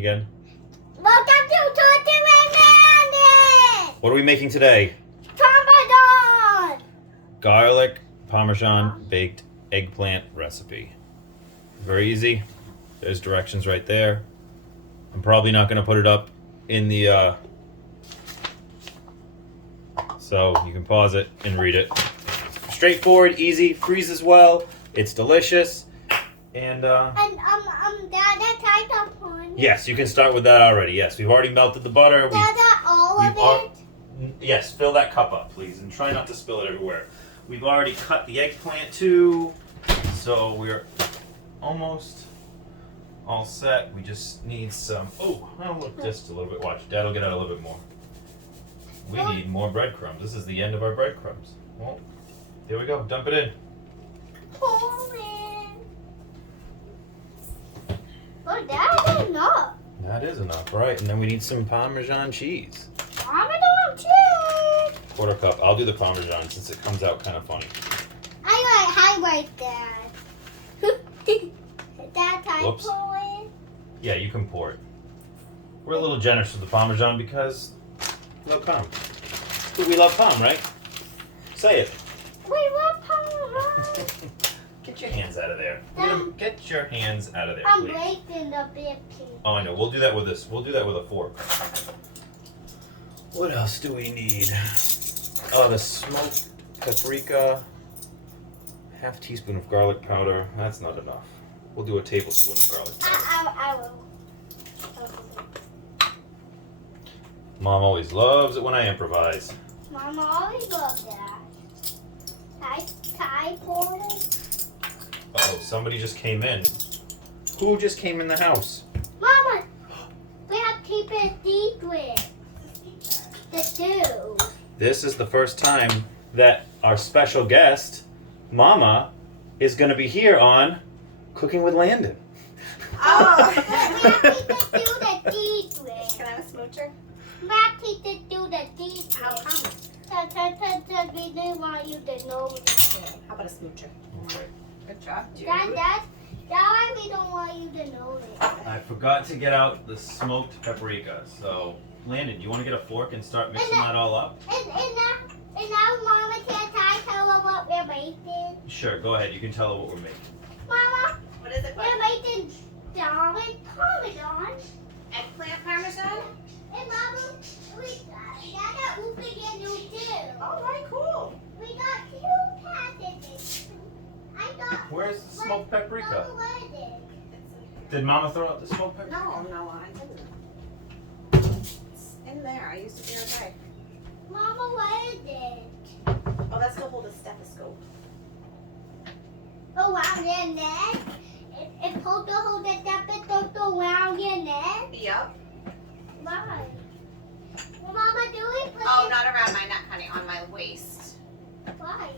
again? Welcome to Turkey with Landon! What are we making today? Parmesan! Garlic Parmesan baked eggplant recipe. Very easy. There's directions right there. I'm probably not going to put it up in the so you can pause it and read it. Straightforward, easy, freezes well. It's delicious. And Dad, that type of one. yes, you can start with that already. Yes, we've already melted the butter. Dad, all of it? Yes, fill that cup up, please, and try not to spill it everywhere. We've already cut the eggplant too, so we're almost all set. We just need some. Oh, I'll look just a little bit. Watch, Dad will get out a little bit more. We need more breadcrumbs. This is the end of our breadcrumbs. Well, here we go. Dump it in. Pour in. Oh, that is enough. That is enough, right? And then we need some Parmesan cheese. Parmesan cheese. Quarter cup. I'll do the Parmesan since it comes out kind of funny. I like that. That type Whoops. pour in. Yeah, you can pour it. We're a little generous with the Parmesan because we love Parm. We love Parm, right? Say it. We love Parmesan. Get your hands out of there. Get your hands out of there, I'm please. breaking the big piece. Oh, I know. We'll do that with this. We'll do that with a fork. What else do we need? Oh, the smoked paprika. Half teaspoon of garlic powder. That's not enough. We'll do a tablespoon of garlic powder. I will. Mom always loves it when I improvise. Mama always loved that. Tie pour it. Uh-oh, somebody just came in. Who just came in the house? Mama, we have to keep it secret. The stew. This is the first time that our special guest, Mama, is going to be here on Cooking with Landon. Oh. We have to keep the stew the secret. Can I have a smoocher? We have to keep the stew the secret. How come? Because we didn't want you to know it. How about a smoocher? Okay. Good job, dude. That's why we don't want you to know it. I forgot to get out the smoked paprika. So, Landon, you want to get a fork and start mixing that all up? And now Mama can't tell her what we're making. Sure, go ahead. You can tell her what we're making. Mama, What is it? we're making garlic parmesan. Eggplant parmesan? And Mama, we got an open and new too. All right, cool. We got 2 packages. I thought. Where's the smoked paprika? Mama, what is it? Did Mama throw out the smoked paprika? No, I didn't. It's in there. I used to be her guy. Mama, what is it? Oh, that's to hold a stethoscope. Around your neck? It's supposed to hold the stethoscope around your neck? Yep. Why? Well, Mama, do we put Oh, it? not around my neck, honey. On my waist. Why?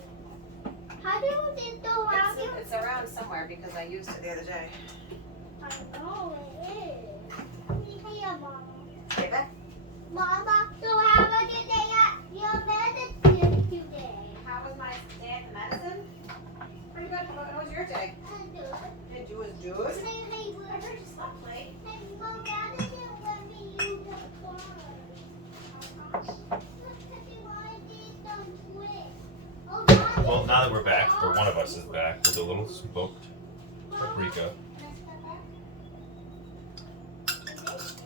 How do you just go around your? It's around somewhere because I used it the other day. I know it is. Here, Mama. Give it. Mama, so how was your day at your medicine today? How was my day at the medicine? Pretty good. How was your day? Did you was good? Hey, I heard you slept late. hey, Mom, Dad didn't let me use the car. Because he wanted these done quick. Oh, Dad, Well, now that we're back, or one of us is back, with a little smoked paprika.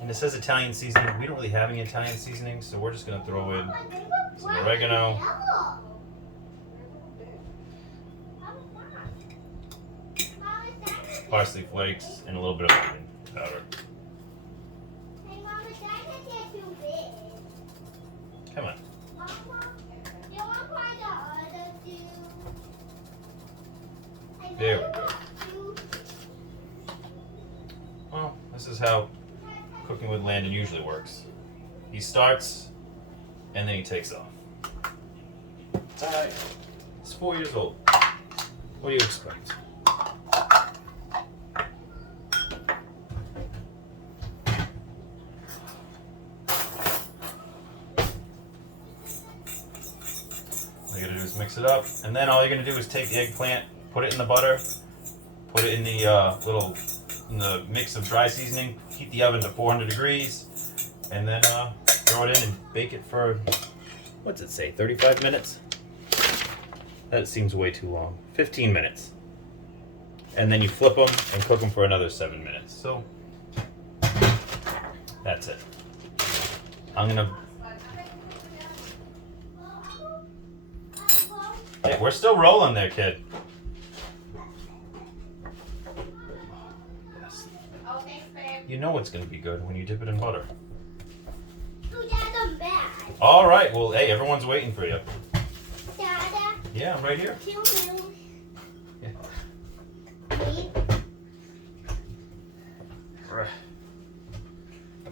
And it says Italian seasoning. We don't really have any Italian seasoning, so we're just going to throw in some oregano. Parsley flakes, and a little bit of onion powder. Hey, Mama, Dad get too big. Come on. Mama, you want to try the other two? I know There you we go. want to. Well, this is how Cooking with Landon usually works. He starts, and then he takes off. Alright. He's 4 years old. What do you expect? All you gotta do is mix it up, and then all you're gonna do is take the eggplant, put it in the butter, put it in the in the mix of dry seasoning, heat the oven to 400 degrees, and then throw it in and bake it for, what's it say, 35 minutes? That seems way too long. 15 minutes. And then you flip them and cook them for another 7 minutes. So that's it. I'm gonna. Hey, we're still rolling there, kid. Yes. Oh, thanks, babe. You know it's gonna be good when you dip it in butter. Dad, I'm back. All right. Well, hey, everyone's waiting for you. Dada, Yeah, I'm right here. kill me. Yeah. Me?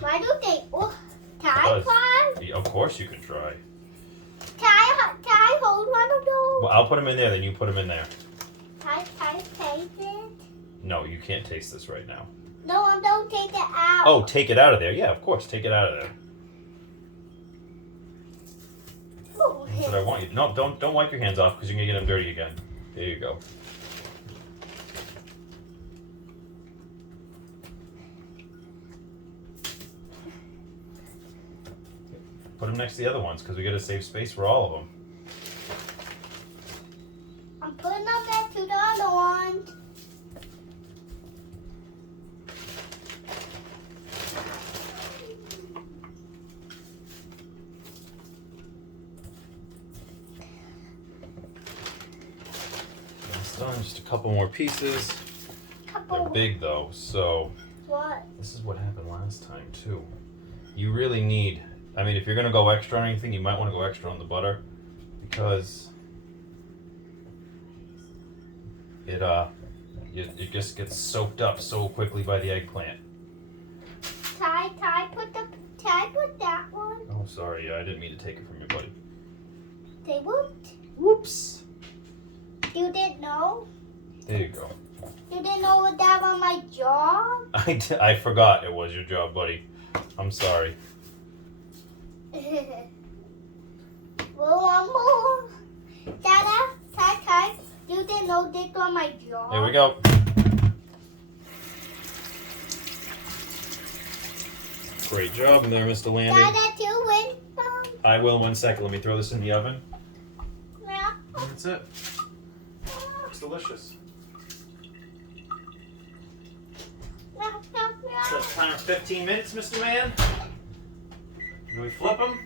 Why do they? Oh, can I Because- try? Yeah, of course you can try. Can I hold one of those? Well, I'll put them in there, then you put them in there. Can I taste it? No, you can't taste this right now. No, I don't take it out. Oh, take it out of there. Yeah, of course, take it out of there. Oh, That's what I want you to. No, don't wipe your hands off because you're gonna get them dirty again. There you go. Put them next to the other ones because we gotta save space for all of them. I'm putting them next to the other ones. That's done. Just a couple more pieces. They're big though, so What? this is what happened last time too. You really need. I mean, if you're gonna go extra on anything, you might want to go extra on the butter because it just gets soaked up so quickly by the eggplant. Can I put that one? Oh, sorry, I didn't mean to take it from your buddy. They whooped. Whoops. You didn't know? There you go. You didn't know what that was my job? I forgot it was your job, buddy. I'm sorry. Well, one more. Dada, Kai, you didn't know this was my job? Here we go. Great job there, Mr. Landon. Dada, you win some? I will in 1 second. Let me throw this in the oven. Yeah. And that's it. Looks delicious. So it's time for 15 minutes, Mr. Man. And we flip them,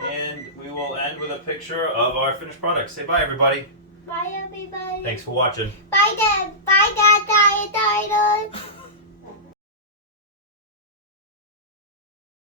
and we will end with a picture of our finished product. Say bye, everybody. Bye, everybody. Thanks for watching. Bye, Dad. Bye, Dad. Bye, Dad.